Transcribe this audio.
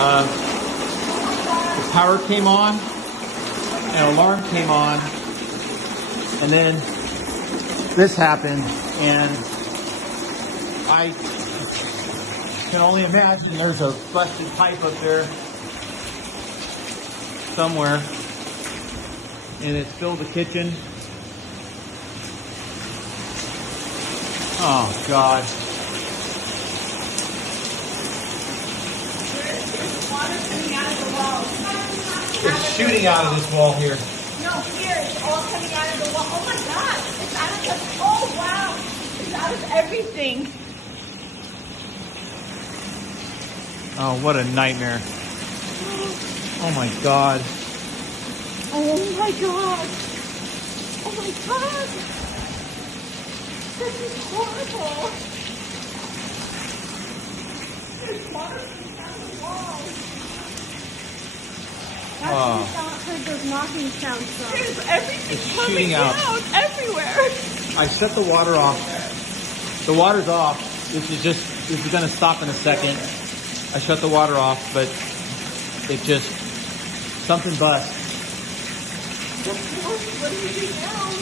The power came on, an alarm came on, and then this happened, and I can only imagine there's a busted pipe up there somewhere, and it's filled the kitchen. Oh God. It's shooting out of this wall here. No, here, it's all coming out of the wall. Oh my God, it's out of the, oh wow, it's out of everything. Oh, what a nightmare. Oh my God. Oh my God. Oh my God. This is horrible. There's water coming out of the wall. That's what we heard those knocking sounds from. There's everything It's coming shooting out. everywhere. I shut the water off. The water's off. This is gonna stop in a second. I shut the water off, but it just, something bust. What do we do now?